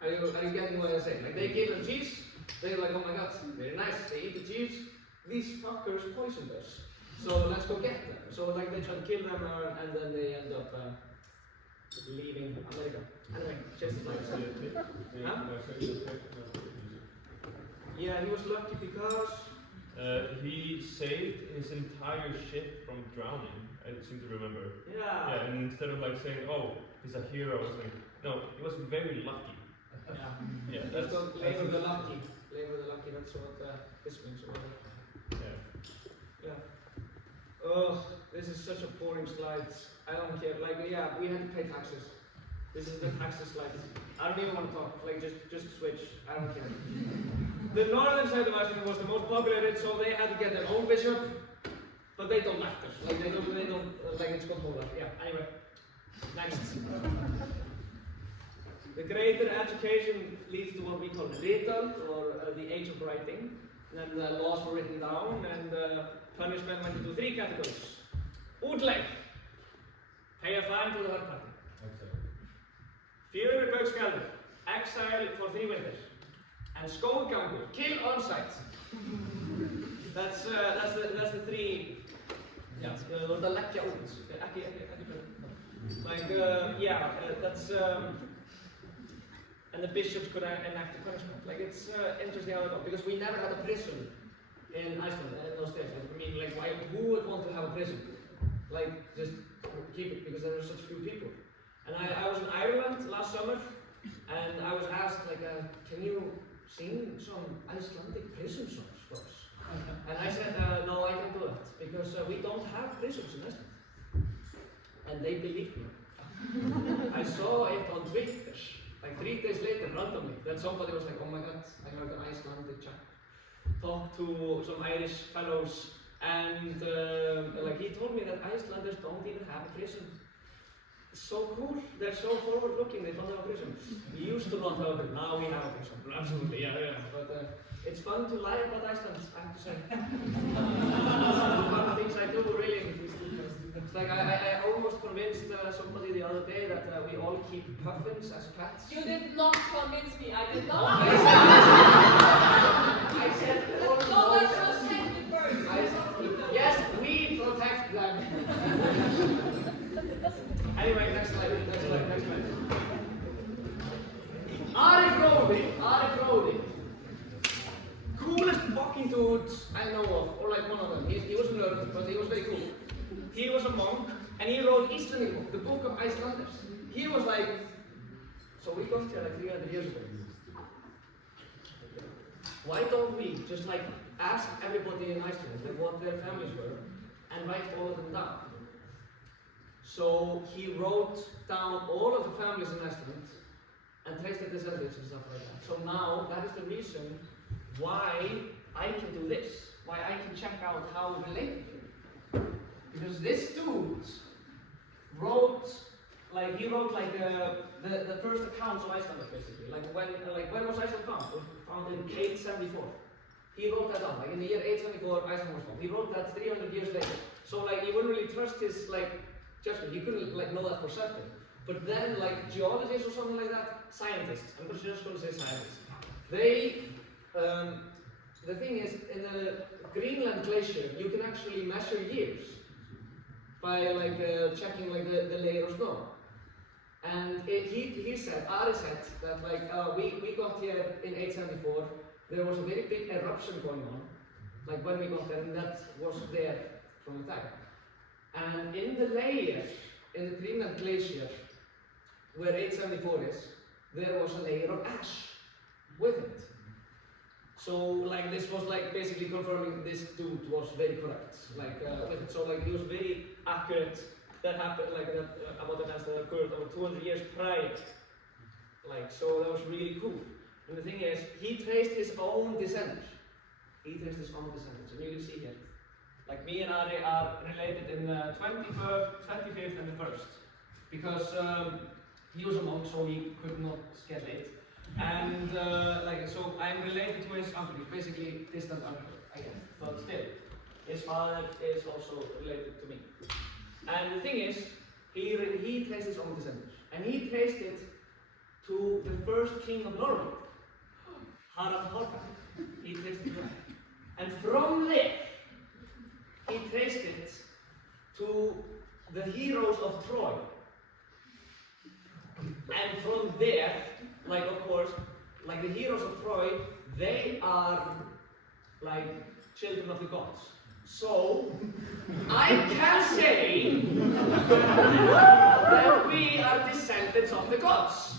Are you getting what I'm saying? Like they give them cheese, they're like, oh my god, very nice, they eat the cheese, these fuckers poisoned us. So let's go get them. So like they try to kill them and then they end up leaving America. Anyway, just like huh? Yeah, he was lucky because he saved his entire ship from drowning. I seem to remember. Yeah. Yeah, and instead of like saying, "Oh, he's a hero," or something, no, he was very lucky. Yeah. Yeah, That's labor the lucky. Labor the lucky. That's what this means. Yeah. Yeah. Oh, this is such a boring slide. I don't care. Like, yeah, we had to pay taxes. This is the taxes slide. I don't even want to talk. Like, just switch. I don't care. The northern side of Iceland was the most populated, so they had to get their own bishop. But they don't matter. Like, they don't. Like, it's called Fjólar. Yeah. Anyway, next. The greater education leads to what we call rital, or the age of writing. And then the laws were written down, and punishment went into 3 categories. Útlegg, pay a fine to the hard party. 4 baukskaldur, exile for 3 winters. And skóggangur, kill on sight. That's the 3. Yeah, þú ert að leggja út. Ekki. Like, yeah, that's. And the bishops could enact a punishment. Like, it's interesting how it goes, because we never had a prison in Iceland in those days. Like, I mean, like, who would want to have a prison? Like, just keep it, because there are such few people. And I was in Ireland last summer, and I was asked, like, can you sing some Icelandic prison songs for us? And I said, no, I can't do that, because we don't have prisons in Iceland. And they believed me. I saw it on Twitter. Like 3 days later, randomly, then somebody was like, oh my god, I heard an Icelandic chap talk to some Irish fellows, and like he told me that Icelanders don't even have a prison. It's so cool, they're so forward looking, they don't have a prison. We used to not have a prison, now we have a prison. Absolutely, yeah. But it's fun to lie about Iceland, I have to say. Fun things I do, really. It's like I almost convinced somebody the other day that we all keep puffins as pets. You did not convince me. I did not. I said all no, that's protected birds. Yes, we protect them. Anyway, next slide. Ari Fróði. Coolest fucking dude I know of, or like one of them. He was a nerd, but he was very cool. He was a monk, and he wrote Icelandic book, the Book of Icelanders. He was like, so we got here like 300 years ago. Why don't we just like ask everybody in Iceland like, what their families were, and write all of them down? So he wrote down all of the families in Iceland, and traced the descendants and stuff like that. So now, that is the reason why I can do this, why I can check out how we relate to him. Because this dude wrote the first accounts of Iceland, basically. Like when was Iceland found? It was found in 874. He wrote that down. Like in the year 874, Iceland was found. He wrote that 300 years later. So like you wouldn't really trust his like judgment. You couldn't like know that for certain. But then like geologists or something like that, scientists. I'm just going to say scientists. They the thing is, in the Greenland glacier, you can actually measure years by like checking like the layer of snow. And he said, Ari said that like we got here in 874. There was a very big eruption going on, like when we got there, and that was there from the time. And in the layer, in the Greenland glacier, where 874 is, there was a layer of ash with it. So like this was like basically confirming this dude was very correct. Like with it. So like he was very accurate. That happened like that about events that occurred over 200 years prior. Like so that was really cool. And the thing is, he traced his own descendants. And you can see here. Like me and Ari are related in the 25th and the 1st. Because he was a monk, so he could not get late. And like so I'm related to his uncle. He's basically distant uncle, I guess. But still, his father is also related to me. And the thing is, he traced his own descendants. And he traced it to the first king of Norway, Harald Hårfagr. He traced it to him. And from there, he traced it to the heroes of Troy. And from there, like of course, like the heroes of Troy, they are like children of the gods. So, I can say that we are descendants of the gods.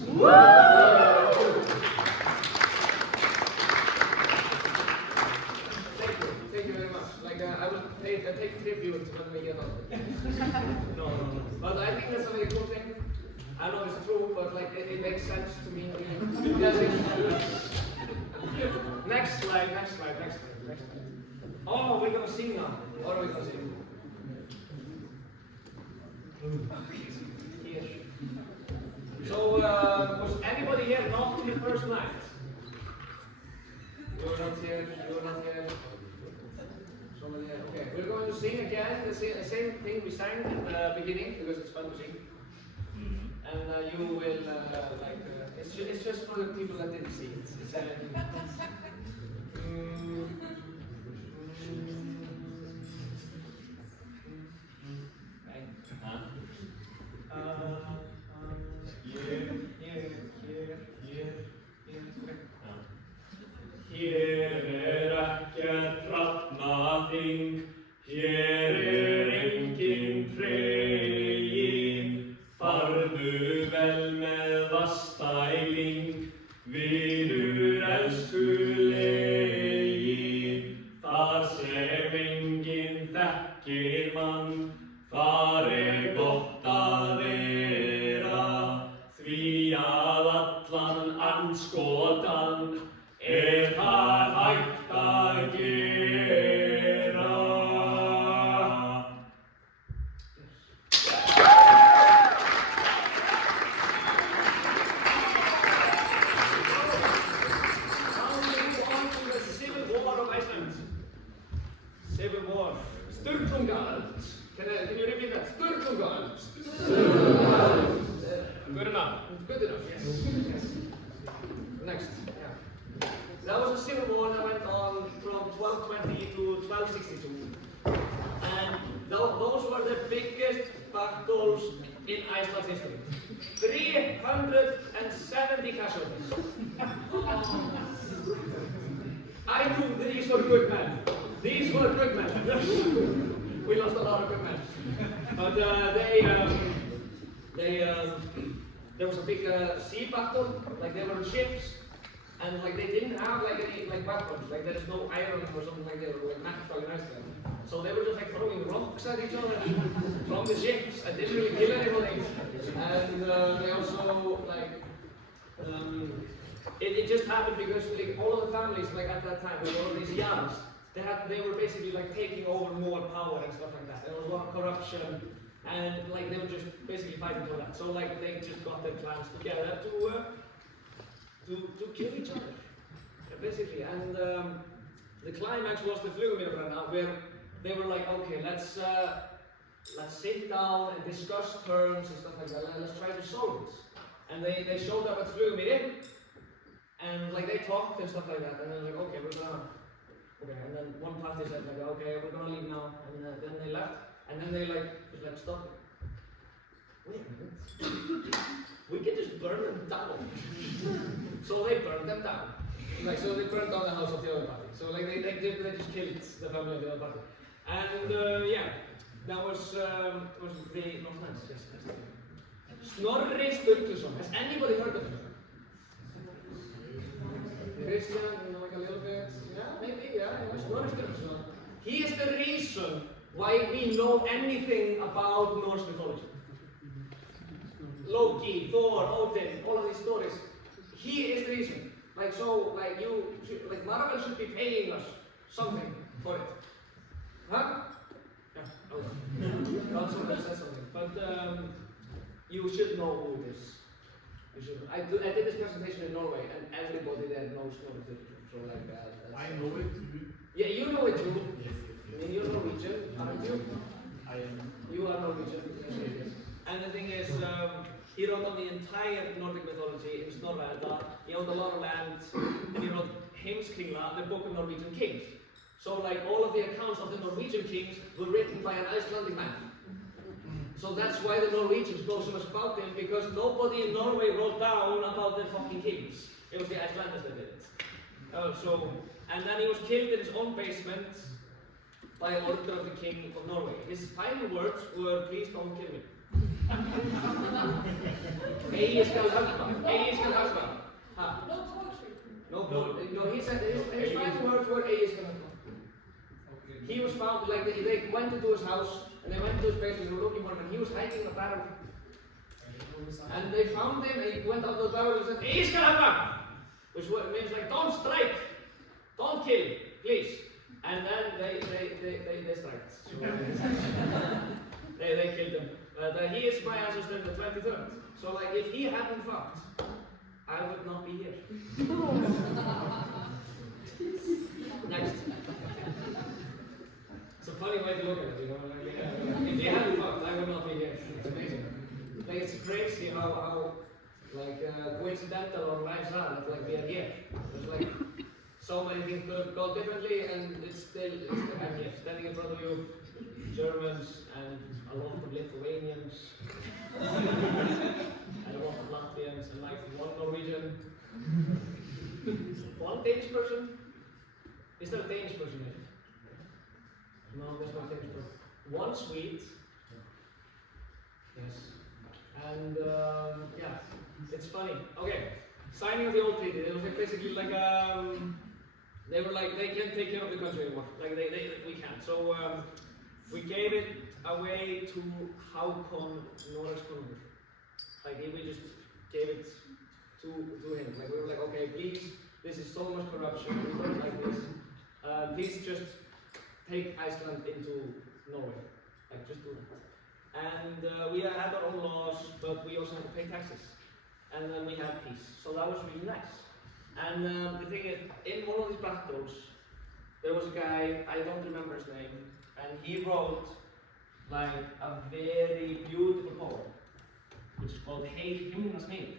Thank you very much. Like I will take a tribute when we get out. No. But I think that's a very cool thing. I know it's true, but like it makes sense to me. Next slide. Oh, we're gonna sing now. What are we gonna sing? Here. So, was anybody here not in the first night? You were not here. Somebody here. Okay, we're going to sing again the same thing we sang at the beginning because it's fun to sing. And you will it's just for the people that didn't see it. Hér ekkert hrafnaþing, hér engin tregin, farðu vel með vastæling, vinur elskulegi, þar sem engin þekkir mann, þar gott að vera, því að allan andskotan það hægt að gera. Now we move on to the Civil War of Iceland. Civil War. Sturlungaöld. Can you repeat that? Sturlungaöld. Good enough. Good enough, yes. Next. That was a civil war that went on from 1220 to 1262. And those were the biggest battles in Iceland's history. 370 casualties. I knew these were good men. We lost a lot of good men. But there was a big sea battle, like they were in ships. And like they didn't have like any like weapons, like there is no iron or something like that, or like metal in Iceland. So they were just like throwing rocks at each other from the ships and didn't really kill anybody. And they also like it just happened because like all of the families like at that time, with all of these yards, they were basically like taking over more power and stuff like that. There was a lot of corruption and like they were just basically fighting for that. So like they just got their clans together to kill each other, basically. And the climax was the Flugumýrabrenna, where they were like, okay, let's sit down and discuss terms and stuff like that. Let's try to solve this. And they showed up at Flugumýri, and like they talked and stuff like that. And then like, okay, and then one party said like, okay, we're gonna leave now. And then they left, and then they just stop it. Wait a minute. We can just burn them down. So they burned them down. Like so they burned down the house of the other party. So like they just killed the family of the other party. And yeah, that was really not nice. Yes. Snorri Sturluson. Has anybody heard of him? Christian, you know, like a little bit. Yeah, maybe, yeah. Snorri Sturluson. He is the reason why we know anything about Norse mythology. Loki, Thor, Odin, all of these stories. He is the reason. Like, so, like, Marvel should be paying us something for it. Huh? Yeah, okay. God somebody said something. But, you should know who it is. You should. I did this presentation in Norway, and everybody there knows Snorri Sturluson. So, like, I know it. yeah, you know it too. Yes. I mean, you're Norwegian, aren't you? I am. You are Norwegian. Yes. And the thing is, he wrote on the entire Nordic mythology in Snorri Edda. He owned a lot of land, and he wrote Heimskringla, the book of Norwegian kings. So, like, all of the accounts of the Norwegian kings were written by an Icelandic man. So that's why the Norwegians know so much about him, because nobody in Norway wrote down about the fucking kings. It was the Icelanders that did it. And then he was killed in his own basement by order of the king of Norway. His final words were, "Please don't kill me." Eigi skal höggva. Eigi skal höggva. No poetry. No, he said his final words were, "Eigi skal höggva." He was found, like, they went into his house, and they went into his basement, they were looking for him, and he was hiding in a barrel. And they found him, and he went out of the barrel and said, "Eigi skal höggva!" Which means, like, don't strike, don't kill, please. And then they striked. So, they killed him. He is my ancestor, the 23rd. So, like, if he hadn't fought, I would not be here. Next. It's a funny way to look at it, you know. Like, if he hadn't fought, I would not be here. It's amazing. Like, it's crazy how coincidental our lives are. That, like, we are here. It's like so many things could have gone differently, and I'm here, standing in front of you, Germans and a lot of Lithuanians, and a lot of Latvians, and like one Norwegian, one Danish person. Is there a Danish person here? No, there's no Danish person. One Swede. Yes. And yeah, it's funny. Okay, signing of the old treaty. It was like basically like they were like, they can't take care of the country anymore. Like we can't. So we gave it away to Hákon Noregskonungur. Like we just gave it to him. Like we were like, okay, please, this is so much corruption. We don't like this. Please just take Iceland into Norway. Like just do that. And we had our own laws, but we also had to pay taxes. And then we had peace. So that was really nice. And the thing is, in one of these battles, there was a guy, I don't remember his name, and he wrote like a very beautiful poem, which is called Hey Himnasmith.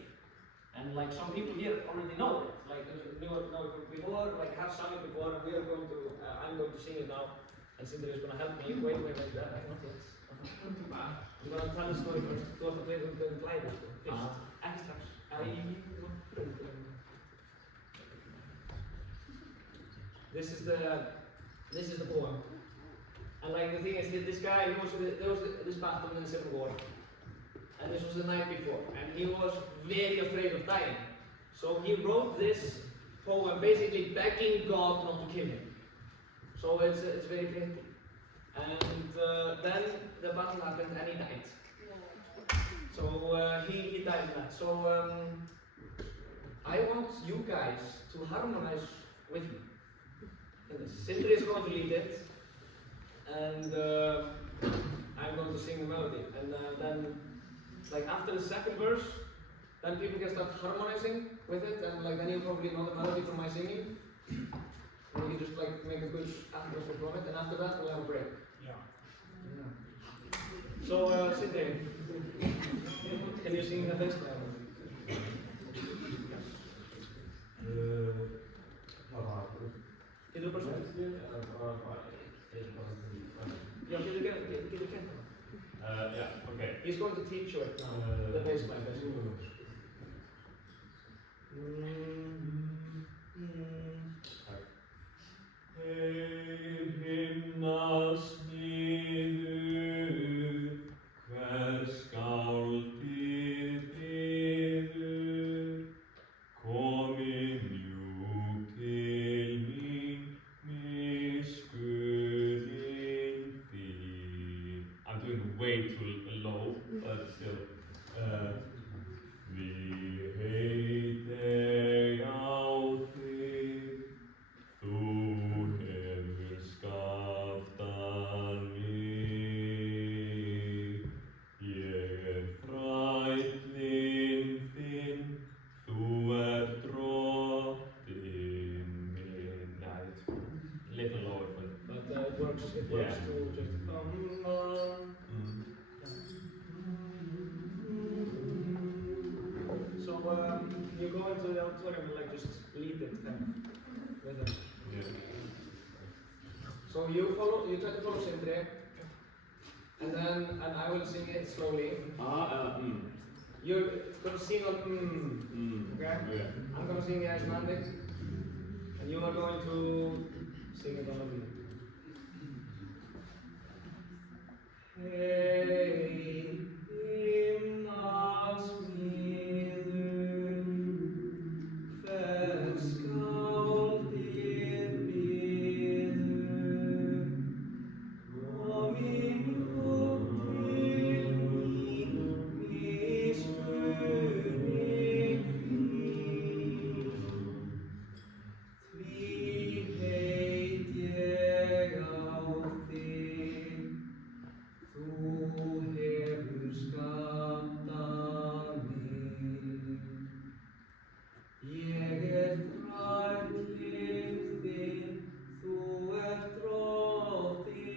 And like some people here already know it, like know it before, like have sung it before, and we are going to, I'm going to sing it now, and Sindri is going to help me. Wait, I cannot yet. I'm going to tell the story first. Þú ert að play the flæði, fyrst. Ekki strax. This is the poem. And like the thing is, this guy, there was this battle in the Civil War, and this was the night before, and he was very afraid of dying. So he wrote this poem basically begging God not to kill him. So it's very painful. And then the battle happened and he died. So he died in that. So I want you guys to harmonize with me. Sindri is going to lead it, and I'm going to sing the melody. And then, like after the second verse, then people can start harmonizing with it, and like then you probably know the melody from my singing. And you just like make a good atmosphere from it, and after that we'll have a break. Yeah. So Sindri, can you sing the next time? Getur þú bara svona? Já, getur þú kent hana? Yeah, okay. He's going to teach you it now, the bass line basically. Himnasmiður, hver skáldið way too low, but still. Því heiti á þig, þú hefur skapað mig. Ég þrællinn þinn, þú drottinn minn. Nah, it's a little lower, but it works. It works Yeah. to just So you go into the auditorium and like just lead it kind of with them. yeah. So you try to follow Sindri, and I will sing it slowly. You're gonna sing on okay? Yeah. I'm gonna sing the Icelandic, and you are going to sing it on me. Hey, himnasmiður, hvers skáldið biður, komin upp til mín, miskunnin þín. Því heit ég á þig, þú hefur skapað mig. Ég þrællinn þinn, þú drottinn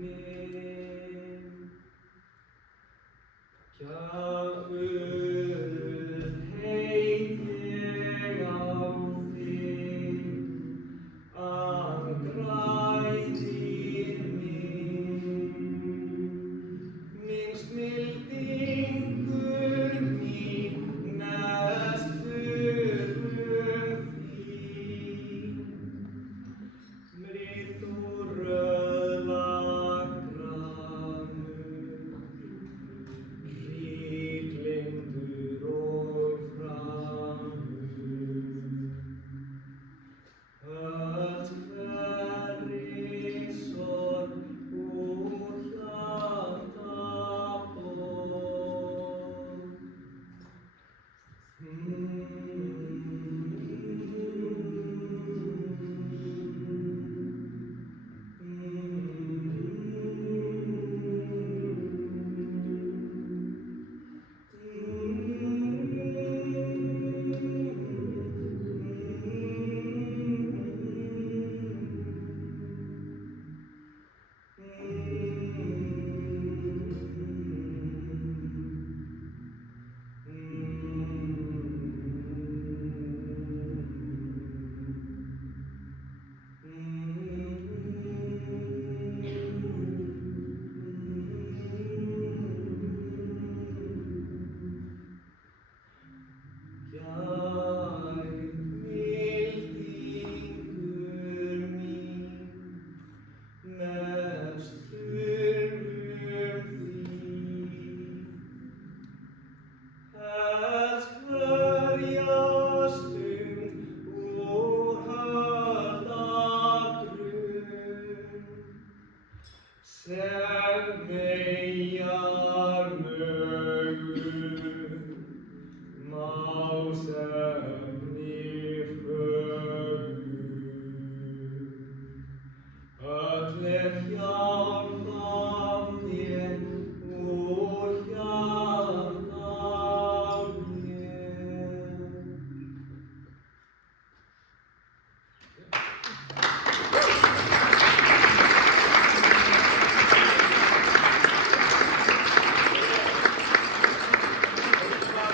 minn. Gjafur heit ég á þig, angræðir minn snilldingur mín, mest þurrum þín. Mrýður rauðagranur, ríklindur og framur. Öll hverri sorg úr hjarta bór.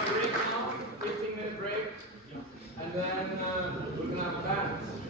Break now, 15-minute break, and then we're gonna have a dance.